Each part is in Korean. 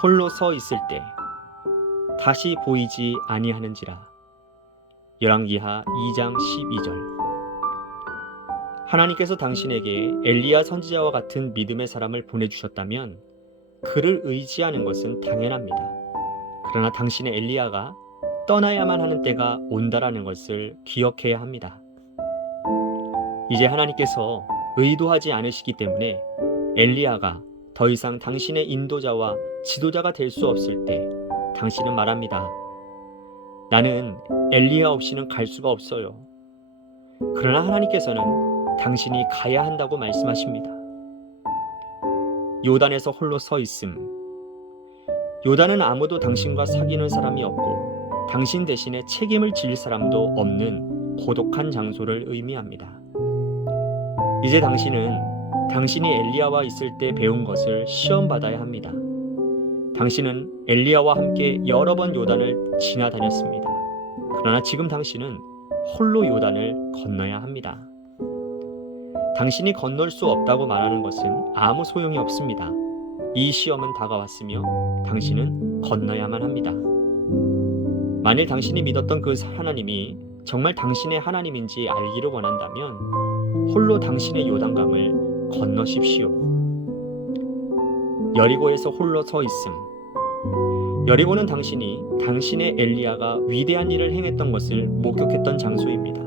홀로 서 있을 때 다시 보이지 아니하는지라. 열왕기하 2장 12절. 하나님께서 당신에게 엘리야 선지자와 같은 믿음의 사람을 보내주셨다면 그를 의지하는 것은 당연합니다. 그러나 당신의 엘리야가 떠나야만 하는 때가 온다라는 것을 기억해야 합니다. 이제 하나님께서 의도하지 않으시기 때문에 엘리야가 더 이상 당신의 인도자와 지도자가 될 수 없을 때 당신은 말합니다. 나는 엘리야 없이는 갈 수가 없어요. 그러나 하나님께서는 당신이 가야 한다고 말씀하십니다. 요단에서 홀로 서 있음. 요단은 아무도 당신과 사귀는 사람이 없고 당신 대신에 책임을 질 사람도 없는 고독한 장소를 의미합니다. 이제 당신은 당신이 엘리야와 있을 때 배운 것을 시험받아야 합니다. 당신은 엘리야와 함께 여러 번 요단을 지나다녔습니다. 그러나 지금 당신은 홀로 요단을 건너야 합니다. 당신이 건널 수 없다고 말하는 것은 아무 소용이 없습니다. 이 시험은 다가왔으며 당신은 건너야만 합니다. 만일 당신이 믿었던 그 하나님이 정말 당신의 하나님인지 알기를 원한다면 홀로 당신의 요단강을 건너십시오. 여리고에서 홀로 서 있음. 여리고는 당신이 당신의 엘리야가 위대한 일을 행했던 것을 목격했던 장소입니다.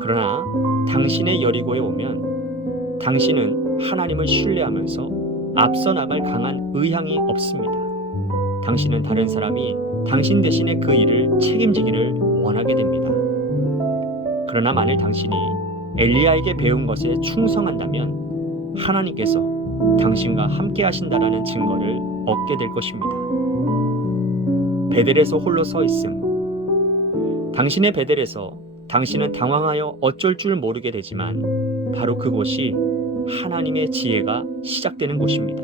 그러나 당신의 여리고에 오면 당신은 하나님을 신뢰하면서 앞서 나갈 강한 의향이 없습니다. 당신은 다른 사람이 당신 대신에 그 일을 책임지기를 원하게 됩니다. 그러나 만일 당신이 엘리야에게 배운 것에 충성한다면 하나님께서 당신과 함께 하신다라는 증거를 얻게 될 것입니다. 베델에서 홀로 서 있음. 당신의 베델에서 당신은 당황하여 어쩔 줄 모르게 되지만 바로 그곳이 하나님의 지혜가 시작되는 곳입니다.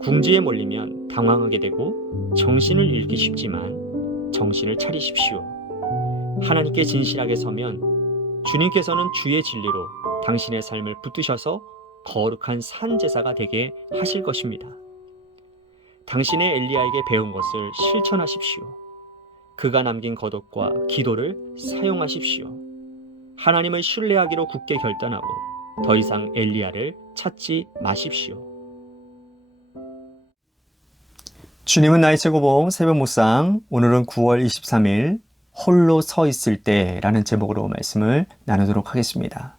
궁지에 몰리면 당황하게 되고 정신을 잃기 쉽지만 정신을 차리십시오. 하나님께 진실하게 서면 주님께서는 주의 진리로 당신의 삶을 붙드셔서 거룩한 산제사가 되게 하실 것입니다. 당신의 엘리야에게 배운 것을 실천하십시오. 그가 남긴 거독과 기도를 사용하십시오. 하나님을 신뢰하기로 굳게 결단하고 더 이상 엘리야를 찾지 마십시오. 주님은 나의 최고봉 새벽 묵상, 오늘은 9월 23일 홀로 서 있을 때라는 제목으로 말씀을 나누도록 하겠습니다.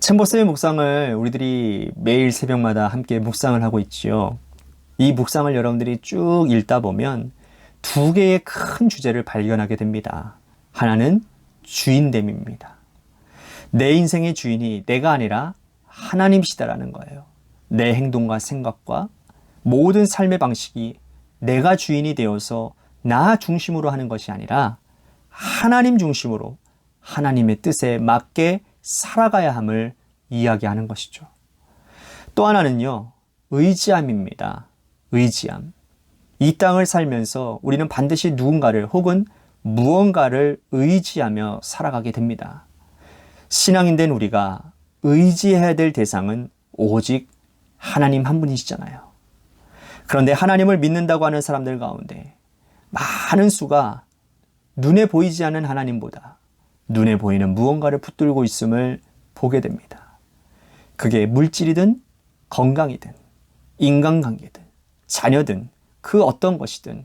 챔버스의 묵상을 우리들이 매일 새벽마다 함께 묵상을 하고 있지요. 이 묵상을 여러분들이 쭉 읽다 보면 두 개의 큰 주제를 발견하게 됩니다. 하나는 주인됨입니다. 내 인생의 주인이 내가 아니라 하나님이시다라는 거예요. 내 행동과 생각과 모든 삶의 방식이 내가 주인이 되어서 나 중심으로 하는 것이 아니라 하나님 중심으로 하나님의 뜻에 맞게 살아가야 함을 이야기하는 것이죠. 또 하나는요, 의지함입니다. 의지함. 이 땅을 살면서 우리는 반드시 누군가를 혹은 무언가를 의지하며 살아가게 됩니다. 신앙인 된 우리가 의지해야 될 대상은 오직 하나님 한 분이시잖아요. 그런데 하나님을 믿는다고 하는 사람들 가운데 많은 수가 눈에 보이지 않는 하나님보다 눈에 보이는 무언가를 붙들고 있음을 보게 됩니다. 그게 물질이든 건강이든 인간관계든 자녀든 그 어떤 것이든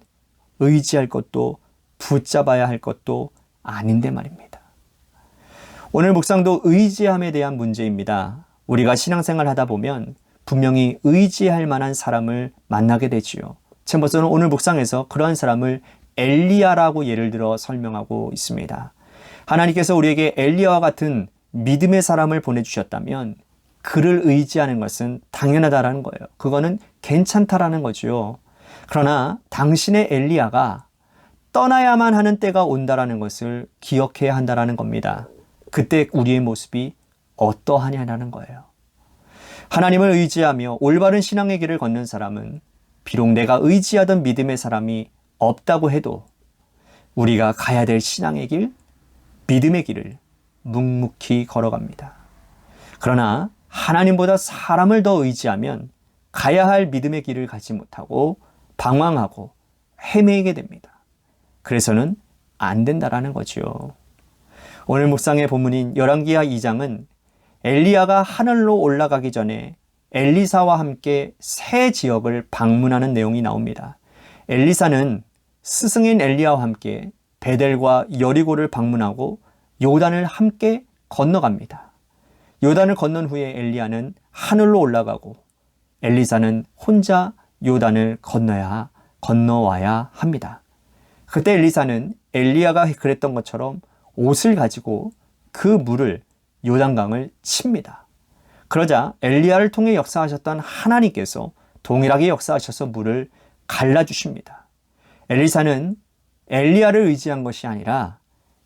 의지할 것도 붙잡아야 할 것도 아닌데 말입니다. 오늘 묵상도 의지함에 대한 문제입니다. 우리가 신앙생활 하다 보면 분명히 의지할 만한 사람을 만나게 되지요. 챔버스는 오늘 묵상에서 그러한 사람을 엘리야라고 예를 들어 설명하고 있습니다. 하나님께서 우리에게 엘리야와 같은 믿음의 사람을 보내주셨다면 그를 의지하는 것은 당연하다라는 거예요. 그거는 괜찮다라는 거죠. 그러나 당신의 엘리야가 떠나야만 하는 때가 온다라는 것을 기억해야 한다라는 겁니다. 그때 우리의 모습이 어떠하냐라는 거예요. 하나님을 의지하며 올바른 신앙의 길을 걷는 사람은 비록 내가 의지하던 믿음의 사람이 없다고 해도 우리가 가야 될 신앙의 길, 믿음의 길을 묵묵히 걸어갑니다. 그러나 하나님보다 사람을 더 의지하면 가야 할 믿음의 길을 가지 못하고 방황하고 헤매게 됩니다. 그래서는 안 된다라는 거죠. 오늘 묵상의 본문인 열왕기하 2장은 엘리야가 하늘로 올라가기 전에 엘리사와 함께 새 지역을 방문하는 내용이 나옵니다. 엘리사는 스승인 엘리야와 함께 베델과 여리고를 방문하고 요단을 함께 건너갑니다. 요단을 건넌 후에 엘리야는 하늘로 올라가고 엘리사는 혼자 요단을 건너와야 합니다. 그때 엘리사는 엘리야가 그랬던 것처럼 옷을 가지고 그 물을 요단강을 칩니다. 그러자 엘리야를 통해 역사하셨던 하나님께서 동일하게 역사하셔서 물을 갈라주십니다. 엘리사는 엘리야를 의지한 것이 아니라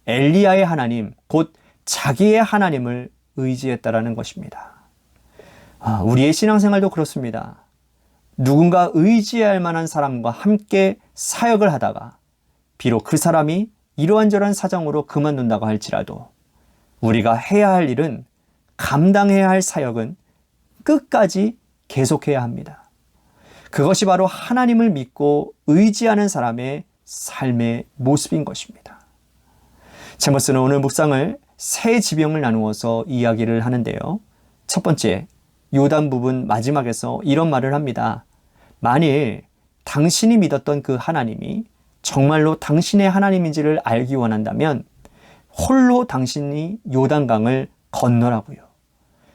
엘리야의 하나님, 곧 자기의 하나님을 의지했다라는 것입니다. 우리의 신앙생활도 그렇습니다. 누군가 의지할 만한 사람과 함께 사역을 하다가 비록 그 사람이 이러한저러한 사정으로 그만둔다고 할지라도 우리가 해야 할 일은, 감당해야 할 사역은 끝까지 계속해야 합니다. 그것이 바로 하나님을 믿고 의지하는 사람의 삶의 모습인 것입니다. 제머스는 오늘 묵상을 세 지병을 나누어서 이야기를 하는데요. 첫 번째, 요단 부분 마지막에서 이런 말을 합니다. 만일 당신이 믿었던 그 하나님이 정말로 당신의 하나님인지를 알기 원한다면 홀로 당신이 요단강을 건너라고요.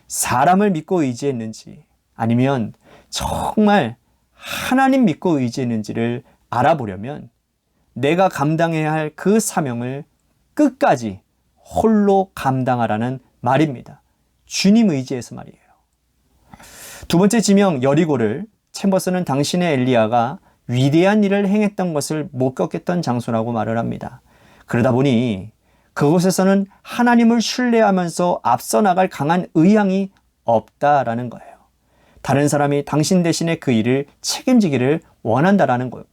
사람을 믿고 의지했는지 아니면 정말 하나님 믿고 의지했는지를 알아보려면 내가 감당해야 할 그 사명을 끝까지 홀로 감당하라는 말입니다. 주님 의지해서 말이에요. 두 번째 지명 여리고를 챔버스는 당신의 엘리야가 위대한 일을 행했던 것을 목격했던 장소라고 말을 합니다. 그러다 보니 그곳에서는 하나님을 신뢰하면서 앞서 나갈 강한 의향이 없다라는 거예요. 다른 사람이 당신 대신에 그 일을 책임지기를 원한다라는 거고요.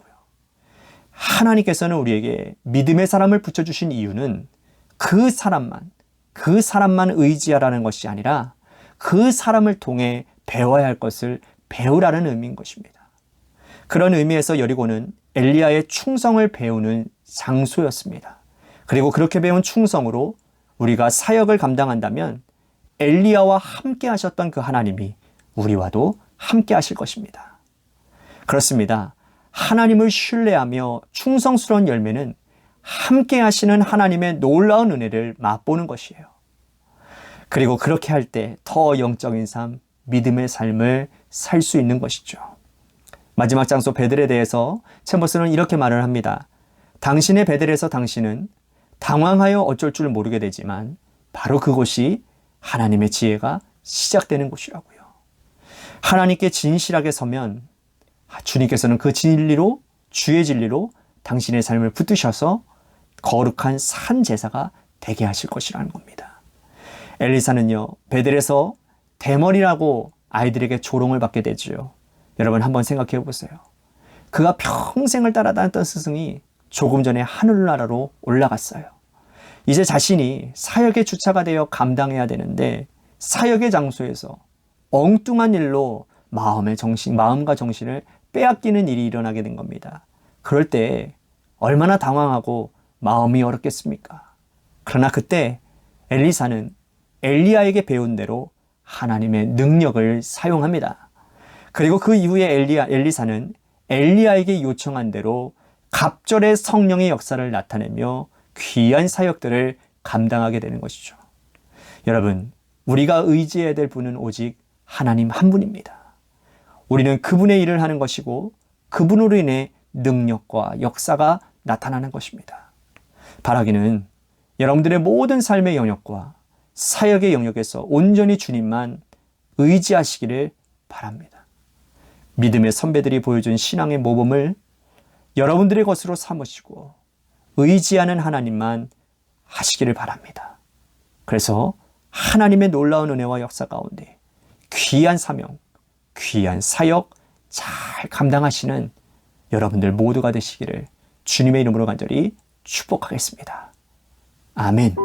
하나님께서는 우리에게 믿음의 사람을 붙여주신 이유는 그 사람만 의지하라는 것이 아니라 그 사람을 통해 배워야 할 것을 배우라는 의미인 것입니다. 그런 의미에서 여리고는 엘리야의 충성을 배우는 장소였습니다. 그리고 그렇게 배운 충성으로 우리가 사역을 감당한다면 엘리야와 함께 하셨던 그 하나님이 우리와도 함께 하실 것입니다. 그렇습니다. 하나님을 신뢰하며 충성스러운 열매는 함께 하시는 하나님의 놀라운 은혜를 맛보는 것이에요. 그리고 그렇게 할 때 더 영적인 삶, 믿음의 삶을 살 수 있는 것이죠. 마지막 장소 베델에 대해서 챔버스는 이렇게 말을 합니다. 당신의 베델에서 당신은 당황하여 어쩔 줄 모르게 되지만 바로 그곳이 하나님의 지혜가 시작되는 곳이라고요. 하나님께 진실하게 서면 주님께서는 그 진리로, 주의 진리로 당신의 삶을 붙드셔서 거룩한 산 제사가 되게 하실 것이라는 겁니다. 엘리사는요, 베델에서 대머리라고 아이들에게 조롱을 받게 되지요. 여러분 한번 생각해 보세요. 그가 평생을 따라다녔던 스승이 조금 전에 하늘나라로 올라갔어요. 이제 자신이 사역의 주차가 되어 감당해야 되는데 사역의 장소에서 엉뚱한 일로 마음과 정신을 빼앗기는 일이 일어나게 된 겁니다. 그럴 때 얼마나 당황하고 마음이 어렵겠습니까? 그러나 그때 엘리사는 엘리야에게 배운 대로 하나님의 능력을 사용합니다. 그리고 그 이후에 엘리사는 엘리야에게 요청한 대로 갑절의 성령의 역사를 나타내며 귀한 사역들을 감당하게 되는 것이죠. 여러분, 우리가 의지해야 될 분은 오직 하나님 한 분입니다. 우리는 그분의 일을 하는 것이고 그분으로 인해 능력과 역사가 나타나는 것입니다. 바라기는 여러분들의 모든 삶의 영역과 사역의 영역에서 온전히 주님만 의지하시기를 바랍니다. 믿음의 선배들이 보여준 신앙의 모범을 여러분들의 것으로 삼으시고 의지하는 하나님만 하시기를 바랍니다. 그래서 하나님의 놀라운 은혜와 역사 가운데 귀한 사명, 귀한 사역 잘 감당하시는 여러분들 모두가 되시기를 주님의 이름으로 간절히 축복하겠습니다. 아멘.